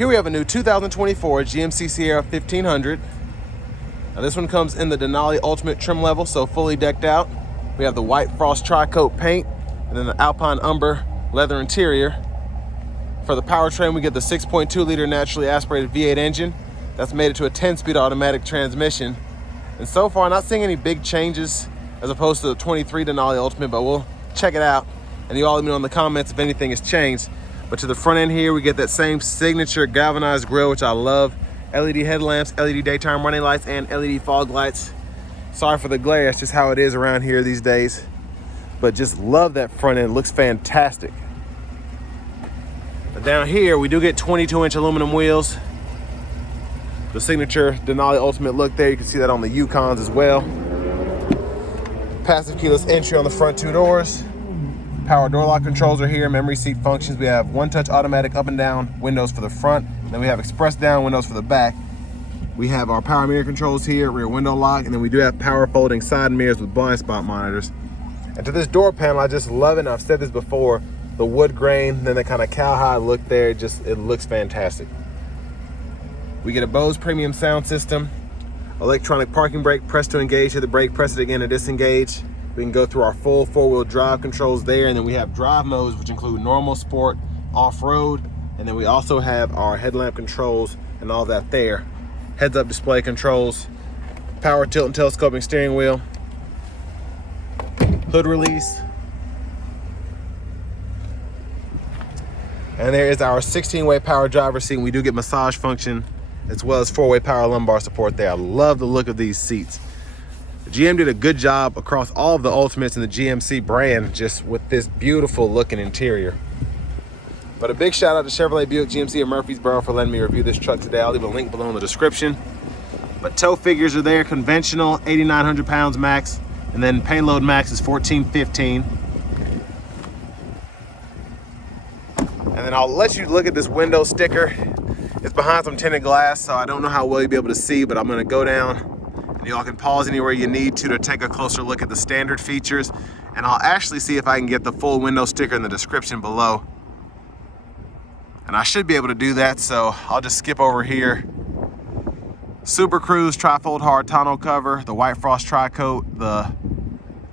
Here we have a new 2024 GMC Sierra 1500. Now this one comes in the Denali Ultimate trim level, so fully decked out. We have the white frost tri-coat paint and then the Alpine Umber leather interior. For the powertrain, we get the 6.2 liter naturally aspirated V8 engine. That's made it to a 10-speed automatic transmission. And so far, not seeing any big changes as opposed to the 23 Denali Ultimate, but we'll check it out. And you all let me know in the comments if anything has changed. But to the front end here, we get that same signature galvanized grille, which I love. LED headlamps, LED daytime running lights, and LED fog lights. Sorry for the glare, it's just how it is around here these days. But just love that front end, looks fantastic. But down here, we do get 22-inch aluminum wheels. The signature Denali Ultimate look there, you can see that on the Yukons as well. Passive keyless entry on the front two doors. Power door lock controls are here, memory seat functions. We have one-touch automatic up and down windows for the front. Then we have express down windows for the back. We have our power mirror controls here, rear window lock, and then we do have power folding side mirrors with blind spot monitors. And to this door panel, I just love it, and I've said this before, the wood grain, then the kind of cowhide look there, it looks fantastic. We get a Bose premium sound system, electronic parking brake, press to engage, hit the brake, press it again to disengage. We can go through our full four-wheel drive controls there, and then we have drive modes, which include normal, sport, off-road, and then we also have our headlamp controls and all that there. Heads-up display controls, power tilt and telescoping steering wheel, hood release, and there is our 16-way power driver's seat. We do get massage function as well as 4-way power lumbar support there. I love the look of these seats. GM did a good job across all of the Ultimates in the GMC brand, just with this beautiful looking interior. But a big shout out to Chevrolet Buick GMC of Murfreesboro for letting me review this truck today. I'll leave a link below in the description. But tow figures are there, conventional 8,900 pounds max, and then payload max is 1415. And then I'll let you look at this window sticker. It's behind some tinted glass, so I don't know how well you'll be able to see, but I'm gonna go down and y'all can pause anywhere you need to take a closer look at the standard features. And I'll actually see if I can get the full window sticker in the description below. And I should be able to do that, so I'll just skip over here. Super Cruise tri-fold hard tonneau cover, the white frost tri-coat, the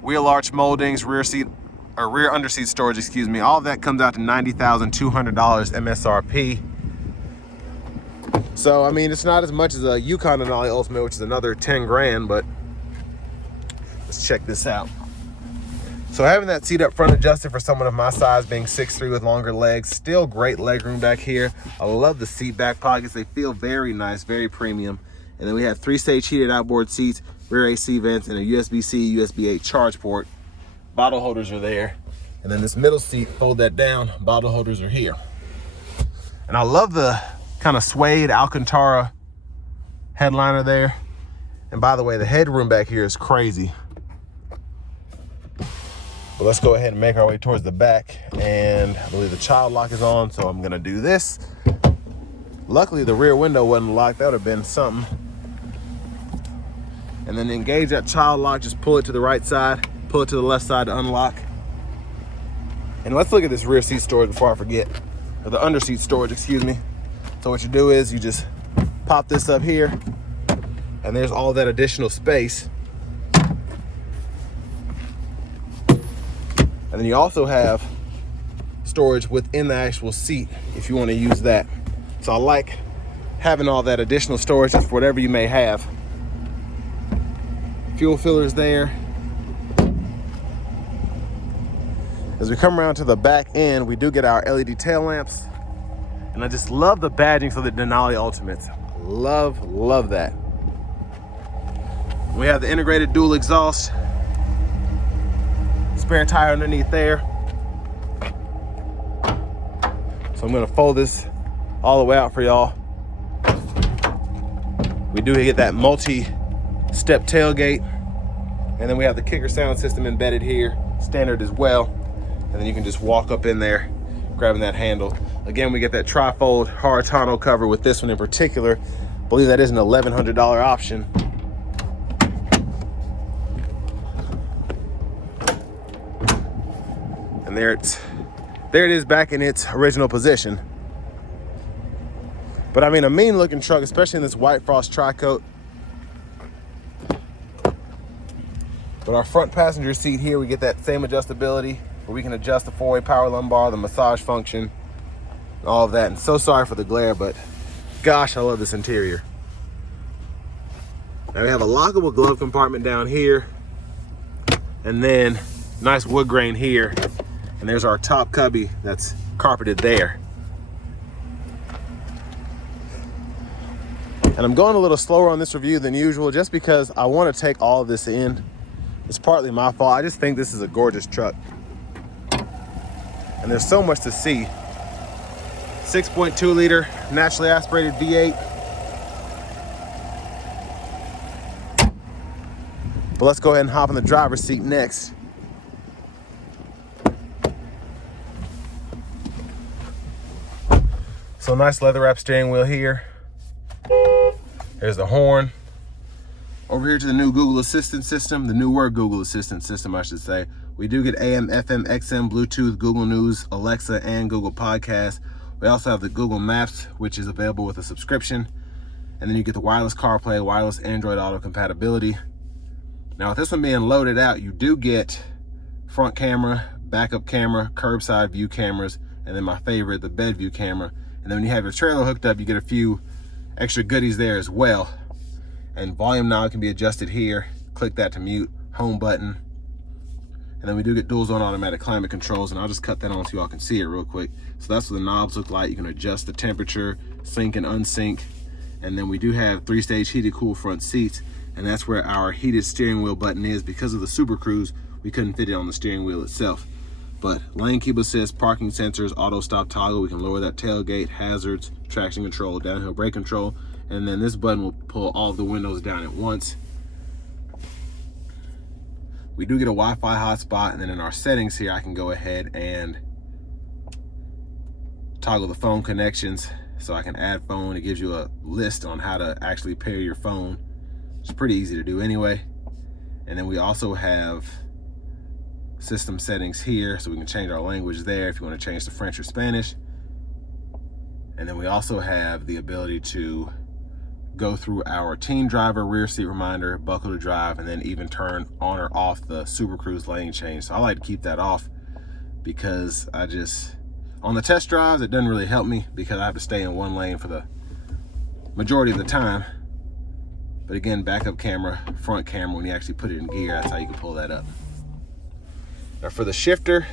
wheel arch moldings, rear underseat storage, excuse me. All of that comes out to $90,200 MSRP. So, I mean, it's not as much as a Yukon Denali Ultimate, which is another 10 grand, but let's check this out. So having that seat up front adjusted for someone of my size, being 6'3" with longer legs, still great leg room back here. I love the seat back pockets. They feel very nice, very premium. And then we have 3-stage heated outboard seats, rear AC vents, and a USB-C, USB-A charge port. Bottle holders are there. And then this middle seat, fold that down, bottle holders are here. And I love the kind of suede Alcantara headliner there. And by the way, the headroom back here is crazy. But let's go ahead and make our way towards the back. And I believe the child lock is on, so I'm gonna do this. Luckily, the rear window wasn't locked. That would have been something. And then to engage that child lock, just pull it to the right side, pull it to the left side to unlock. And let's look at this rear seat storage before I forget. Or the under seat storage, excuse me. So what you do is you just pop this up here, and there's all that additional space. And then you also have storage within the actual seat if you want to use that. So I like having all that additional storage for whatever you may have. Fuel fillers there. As we come around to the back end, we do get our LED tail lamps. And I just love the badging for the Denali Ultimates. Love that. We have the integrated dual exhaust. Spare tire underneath there. So I'm gonna fold this all the way out for y'all. We do get that multi-step tailgate. And then we have the kicker sound system embedded here, standard as well. And then you can just walk up in there, grabbing that handle. Again, we get that tri-fold hard tonneau cover with this one in particular. I believe that is an $1,100 option. And there it is back in its original position. But I mean, a mean looking truck, especially in this white frost tri-coat. But our front passenger seat here, we get that same adjustability where we can adjust the 4-way power lumbar, the massage function, and all of that. And so sorry for the glare, but gosh, I love this interior. Now we have a lockable glove compartment down here, and then nice wood grain here. And there's our top cubby that's carpeted there. And I'm going a little slower on this review than usual just because I want to take all of this in. It's partly my fault. I just think this is a gorgeous truck. And there's so much to see. 6.2 liter naturally aspirated V8. But let's go ahead and hop in the driver's seat next. So nice leather wrap steering wheel here. There's the horn. Over here to the new Google Assistant system, the newer Google Assistant system, I should say. We do get AM, FM, XM, Bluetooth, Google News, Alexa, and Google Podcasts. We also have the Google Maps, which is available with a subscription. And then you get the wireless CarPlay, wireless Android Auto compatibility. Now with this one being loaded out, you do get front camera, backup camera, curbside view cameras, and then my favorite, the bed view camera. And then when you have your trailer hooked up, you get a few extra goodies there as well. And volume knob can be adjusted here. Click that to mute, home button. And then we do get dual zone automatic climate controls, and I'll just cut that on so y'all can see it real quick. So that's what the knobs look like. You can adjust the temperature, sync and unsync. And then we do have 3-stage heated cool front seats, and that's where our heated steering wheel button is. Because of the Super Cruise, we couldn't fit it on the steering wheel itself. But lane keep assist, parking sensors, auto stop toggle, we can lower that tailgate, hazards, traction control, downhill brake control, and then this button will pull all of the windows down at once. We do get a Wi-Fi hotspot, and then in our settings here, I can go ahead and toggle the phone connections. So I can add phone. It gives you a list on how to actually pair your phone. It's pretty easy to do anyway. And then we also have system settings here, so we can change our language there if you want to change to French or Spanish. And then we also have the ability to go through our teen driver, rear seat reminder, buckle to drive, and then even turn on or off the Super Cruise lane change. So I like to keep that off because on the test drives, it doesn't really help me because I have to stay in one lane for the majority of the time. But again, backup camera, front camera, when you actually put it in gear, that's how you can pull that up. Now for the shifter,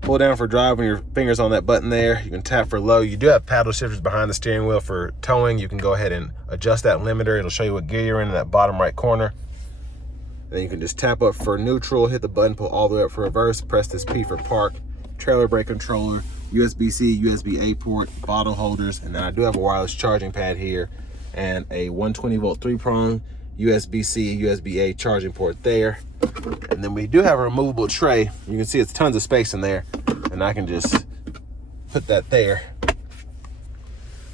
pull down for drive when your finger's on that button there. You can tap for low. You do have paddle shifters behind the steering wheel for towing. You can go ahead and adjust that limiter. It'll show you what gear you're in that bottom right corner. Then you can just tap up for neutral, hit the button, pull all the way up for reverse, press this P for park, trailer brake controller, USB-C, USB-A port, bottle holders, and then I do have a wireless charging pad here and a 120 volt 3-prong USB-C, USB-A charging port there. And then we do have a removable tray. You can see it's tons of space in there, and I can just put that there.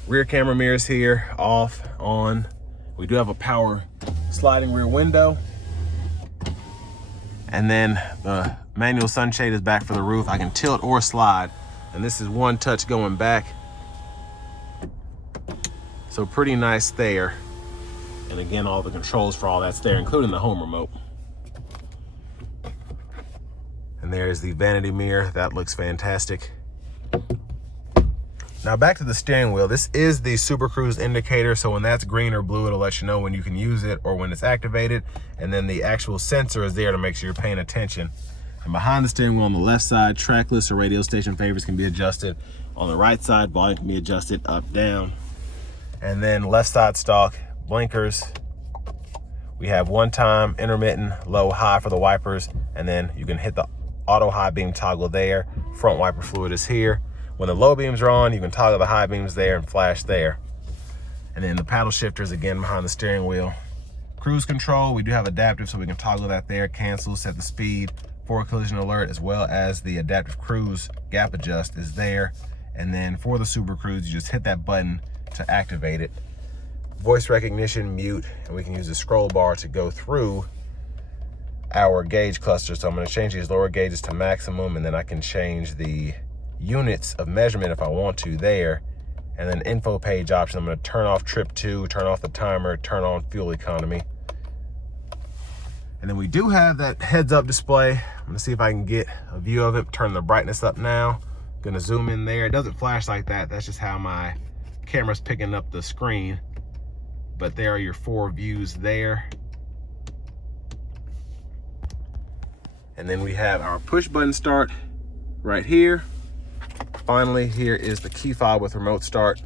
Rear camera mirrors here, off, on. We do have a power sliding rear window. And then the manual sunshade is back for the roof. I can tilt or slide. And this is one touch going back. So pretty nice there. And again, all the controls for all that's there, including the home remote. And there's the vanity mirror. That looks fantastic. Now back to the steering wheel. This is the Super Cruise indicator. So when that's green or blue, it'll let you know when you can use it or when it's activated. And then the actual sensor is there to make sure you're paying attention. And behind the steering wheel on the left side, track list or radio station favorites can be adjusted. On the right side, volume can be adjusted up, down. And then left side stalk, blinkers. We have one time, intermittent, low, high for the wipers. And then you can hit the auto high beam toggle there. Front wiper fluid is here. When the low beams are on, you can toggle the high beams there and flash there. And then the paddle shifters again behind the steering wheel. Cruise control, we do have adaptive, so we can toggle that there, cancel, set the speed, forward collision alert, as well as the adaptive cruise gap adjust is there. And then for the Super Cruise, you just hit that button to activate it. Voice recognition, mute, and we can use the scroll bar to go through our gauge cluster. So I'm going to change these lower gauges to maximum, and then I can change the units of measurement if I want to there. And then info page option, I'm gonna turn off trip 2, turn off the timer, turn on fuel economy. And then we do have that heads up display. I'm gonna see if I can get a view of it. Turn the brightness up now. Gonna zoom in there. It doesn't flash like that. That's just how my camera's picking up the screen. But there are your 4 views there. And then we have our push button start right here. Finally, here is the key fob with remote start.